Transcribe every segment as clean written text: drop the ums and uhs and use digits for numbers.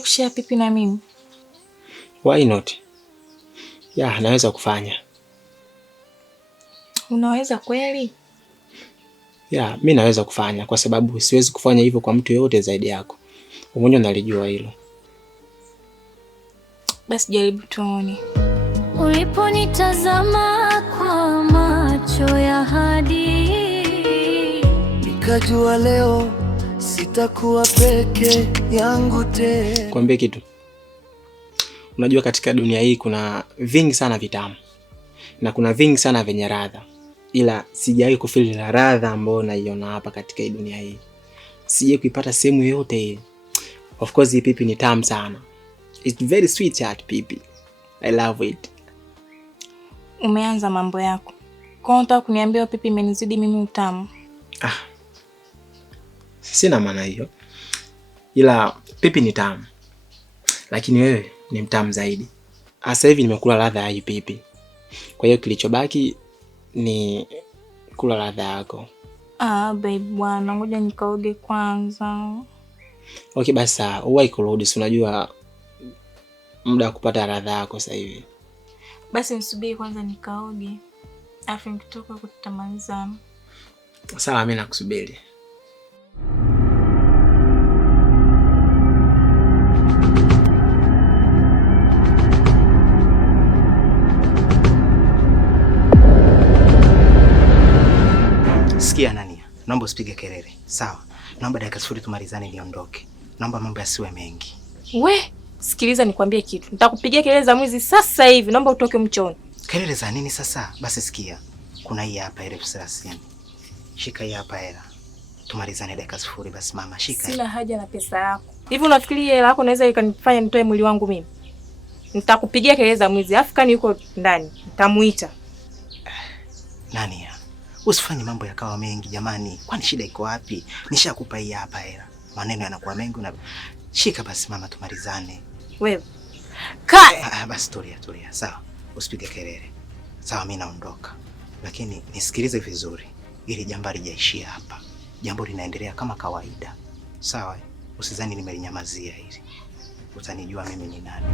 unaweza kushare pipi na mimi? Why not? Yeah, naweza kufanya. Unaweza kweli? Yeah, mimi naweza kufanya kwa sababu siwezi kufanya hivyo kwa mtu yote zaidi yako. Mwenyewe unalijua hilo. Basi jaribu tuone. Uliponitazama kwa macho ya hadi, nikajua leo sitakuwa peke yangu tena. Kwambie kitu. Unajua katika dunia hii kuna vingi sana vitamu na kuna vingi sana vyenye ladha, ila sijawahi kufeel la ladha ambayo naiona hapa katika hii dunia hii. Sijawahi kuipata sehemu yoyote hii. Of course hii pipi ni tamu sana. It's very sweet chat pipi. I love it. Umeanza mambo yako. Kwa unataka kuniambia pipi imenizidi mimi utamu? Sina maana hiyo. Ila pipi ni tamu. Lakini wewe ni mtamu zaidi. Sasa hivi nimekula ladha ya hii pipi. Kwa hiyo kilichobaki ni kula ladha yako. Babe bwana, ngoja nikaoge kwanza. Okay basi, uwai kurudi, si unajua muda wa kupata ladha yako sasa hivi. Basi nisubiri kwanza nikaoge. Afu nikitoka tutamalizana. Sawa, mimi nakusubiri. Sikia Nania, naomba usipige kelele. Sawa. Naomba dakika 0 tumalizane niondoke. Naomba mambo yasiwe mengi. We, sikiliza nikwambie kitu. Nitakupigia kelele za mwizi sasa hivi. Naomba utoke mchoni. Kelele za nini sasa? Basi sikia. Kuna hii hapa 30,000. Shika hii hapa hela. Tumalizane dakika 0 basi mama, shika. Sina haja na pesa yako. Hivi unafikiri hela yako inaweza ikanifanya nitoe mwili wangu mimi? Nitakupigia kelele za mwizi. Afu kani yuko ndani, nitamuita. Nania, usifanye mambo yakawa mengi jamani. Kwani shida iko wapi? Nishakupa hii hapa hela. Maneno yanakuwa mengi na shika basi mama, tumalizane. Wewe. Kai. Basi tulia. Sawa. Usipige kelele. Sawa, mimi naondoka. Lakini nisikilize vizuri. Ili jambo halijaishia hapa. Jambo linaendelea kama kawaida. Sawa? Usizani nimelinyamazia hili. Utanijua mimi ni nani.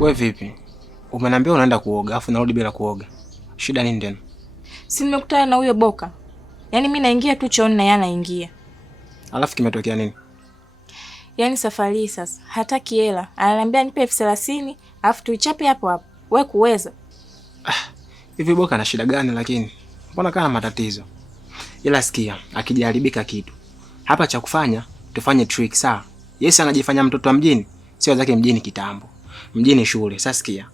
Wewe vipi? Umeniambia unaenda kuoga, afu narudi bila kuoga. Shida nini tena? Si nimekutana na huyo Boka. Yaani mimi naingia tu chooni na yeye anaingia. Alafu kimetokea nini? Yaani safari hii sasa hataki hela. Ananiambia nipe 30,000, afu tuichape hapo hapo. Wewe kuweza? Hivi Boka ana shida gani lakini? Mbona kana matatizo? Ila sikia, akijaribika kitu. Hapa cha kufanya, tufanye trick sawa. Yes, anajifanya mtoto wa mjini, sio zake mjini kitambo. Mjini shule. Sasa sikia.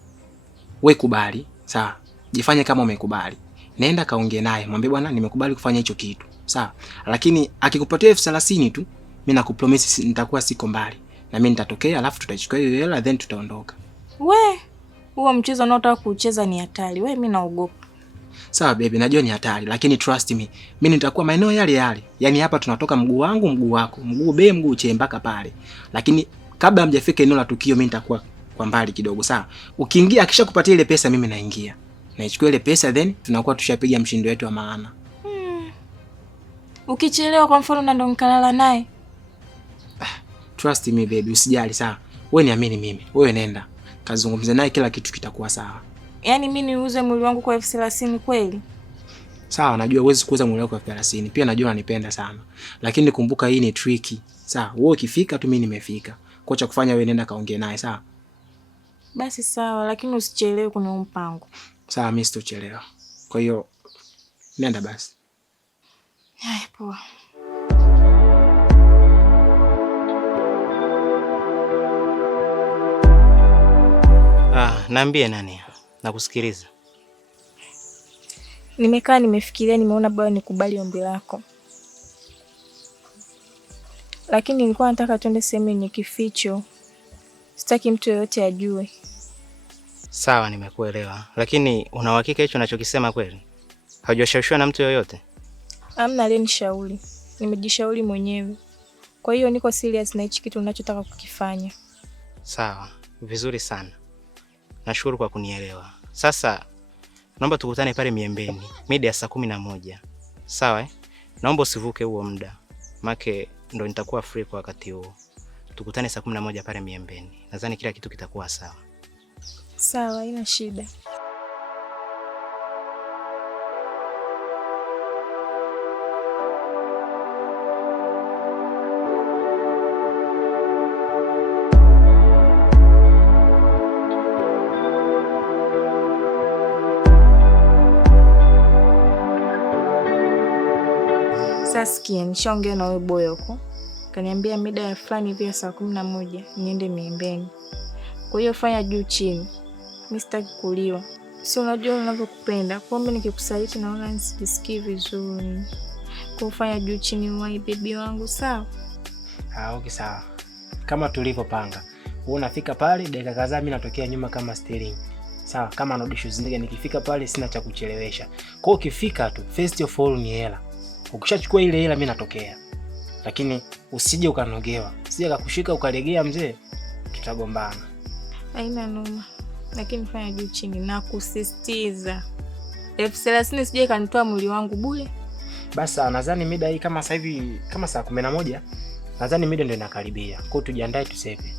Wewe kubali, sawa? Jifanye kama umekubali. Nenda kaongee naye, mwambie bwana nimekubali kufanya hicho kitu. Sawa? Lakini akikupatia 30,000 tu, mimi nakupromise nitakuwa siko mbali. Na mimi nitatokea, alafu tutachukua hiyo hela then tutaondoka. We, huo mchezo unaotaka kucheza ni hatari. We, mimi naogopa. Sawa baby, najua ni hatari, lakini trust me. Mimi nitakuwa maeneo yale yale. Yaani hapa tunatoka mguu wangu, mguu wako, mguu be, mguu che mpaka pale. Lakini kabla hamjafika eneo la tukio mimi nitakuwa kwa mbali kidogo, sawa? Ukiingia akishakupatia ile pesa mimi naingia. Naichukua ile pesa then tunakuwa tushapiga mshindo wetu wa maana. Ukichelewa kwa mfano na ndo nikalala naye. Trust me baby, usijali, sawa? Wewe niamini mimi. Wewe nenda. Kazungumze naye, kila kitu kitakuwa sawa. Yaani mimi niuze mwili wangu kwa 30,000 kweli? Sawa, najua huwezi kuuza mwili wako kwa 30,000. Pia najua unanipenda sana. Lakini kumbuka hii ni tricky. Sawa? Wewe ukifika tu mimi nimefika. Kwa cha kufanya wewe nenda kaongee naye, sawa? Basi sawa, lakini usichelewe kwenye mpango. Sawa, mimi sitochelewa. Kwa hiyo nenda basi. Haya, poa. Naambie nani? Nakusikiliza. Nimekaa nimefikiria, nimeona bado nikubali ombi lako. Lakini nilikuwa nataka twende sehemu yenye kificho. Sitaki mtu yeyote ajue. Sawa, nimekuelewa. Lakini una uhakika hicho unachokisema kweli? Haujashawishiwa na mtu yoyote? Hamna aliyenishauri. Nimejishauri mwenyewe. Kwa hiyo niko serious na hichi kitu ninachotaka kukifanya. Sawa, vizuri sana. Nashukuru kwa kunielewa. Sasa naomba tukutane pale Miembeni mida ya saa 11. Sawa? Naomba usivuke huo muda. Make ndo nitakuwa free kwa wakati huo. Tukutane saa 11 pale Miembeni. Nadhani kila kitu kitakuwa sawa. Sawa, haina shida. Sasikia, nishaongea na wewe boy huko. Kaniambia mida ya fulani hivi ya saa 11 niende Miembeni. Kwa hiyo fanya juu chini. Mimi sitaki kuliwa. Si unajua ninavyokupenda. Kwa hiyo nikikusaliti naona nisisikii vizuri. Kwa fanya juu chini wai baby wangu, sawa? Okay sawa. Kama tulivyopanga. Wewe unafika pale dakika kadhaa, mimi natokea nyuma kama steering. Sawa, kama anodisho zindege nikifika pale sina cha kuchelewesha. Kwa hiyo ukifika tu first of all ni hela. Ukishachukua ile hela mimi natokea. Lakini usije ukanogewa. Usije akakushika ukalegea mzee. Tutagombana. Haina noma. Lakini fanya juu chini na kusisitiza. 30,000 sije kanitoa mwili wangu bure. Basi nadhani mida hii kama sasa hivi kama saa 11 nadhani mida ndio inakaribia. Kwa hiyo tujiandae tusepe.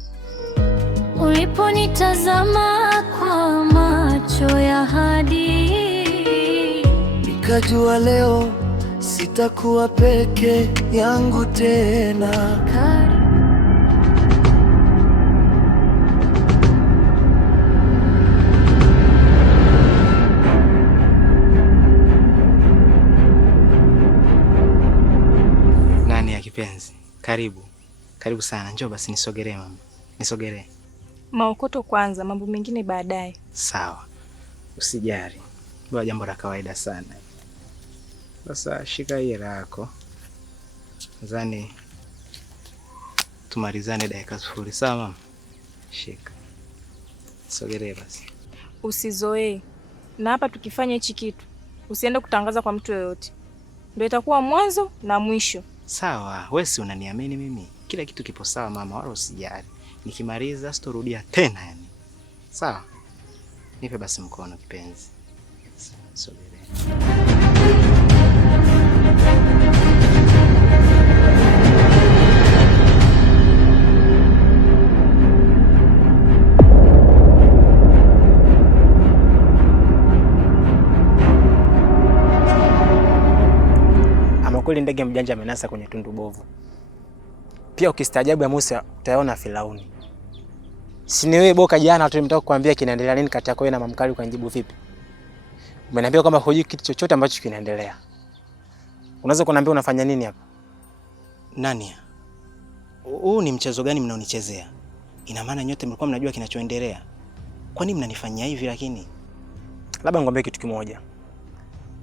Uliponitazama kwa macho ya ahadi, nikajua leo sitakuwa peke yangu tena. Nani ya kipenzi? Karibu. Karibu sana. Njoo basi nisogelee mama. Nisogelee. Maokoto kwanza, mambo mengine baadaye. Sawa. Usijali. Ndio jambo la kawaida sana. Sasa shika hii hela yako. Nadhani tumalizane dakika 0. Sawa mama? Shika. Sogelee basi. Usizoee. Na hapa tukifanya hichi kitu, usiende kutangaza kwa mtu yoyote. Ndio itakuwa mwanzo na mwisho. Sawa, wewe si unaniamini mimi? Kila kitu kipo sawa mama, wala usijali. Nikimaliza sitorudia tena yani. Sawa? Nipe basi mkono kipenzi. Sogelee. Kweli ndege mjanja amenasa kwenye tundu bovu. Pia ukistaajabu ya Musa utaona Firauni. Si ni wewe Boka jana tulimtaka kukuambia kinaendelea nini kati yako wewe na Mamkali, ukanijibu vipi? Umeniambia kwamba hujui kitu chochote ambacho kinaendelea. Unaweza kuniambia unafanya nini hapa? Nani? Huu ni mchezo gani mnaonichezea? Ina maana nyote mlikuwa mnajua kinachoendelea. Kwa nini mnanifanyia hivi lakini? Labda ngombe kitu kimoja.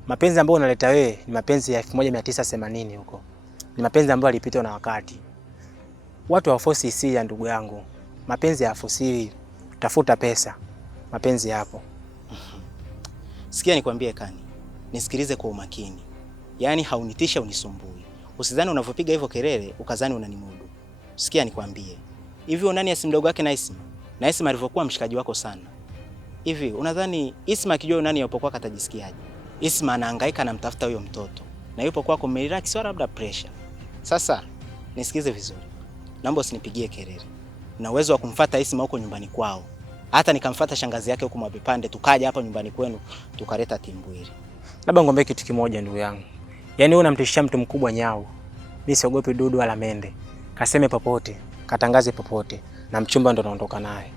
Mapenzi ambayo unaleta wewe ni mapenzi ya 1980 huko. Ni mapenzi ambayo yalipitwa na wakati. Watu hawafosi hisia ndugu yangu. Mapenzi hayafosiwi. Tafuta pesa. Mapenzi yapo. Sikia nikwambie Kani. Nisikilize kwa umakini. Yaani haunitisha unisumbui. Usidhani unavyopiga hivyo kelele ukazani unanimudu. Sikia nikwambie. Hivi unani ya simdogo wake na Isma? Na Isma alivyokuwa mshikaji wako sana. Hivi unadhani Isma akijua unani yapokuwa katajisikiaje? Isma anahangaika na mtafuta huyo mtoto. Na yupo kwako relax wala labda pressure. Sasa nisikize vizuri. Naomba usinipigie kelele. Na uwezo wa kumfuata Isma huko nyumbani kwao. Hata nikamfuata shangazi yake huko Mwabepande tukaja hapa nyumbani kwenu tukaleta timbwili. Labda ngombe kitu kimoja ndugu yangu. Yaani wewe unamtishia mtu mkubwa nyau. Mimi siogopi dudu wala mende. Kaseme popote, katangaze popote na mchumba ndo naondoka naye.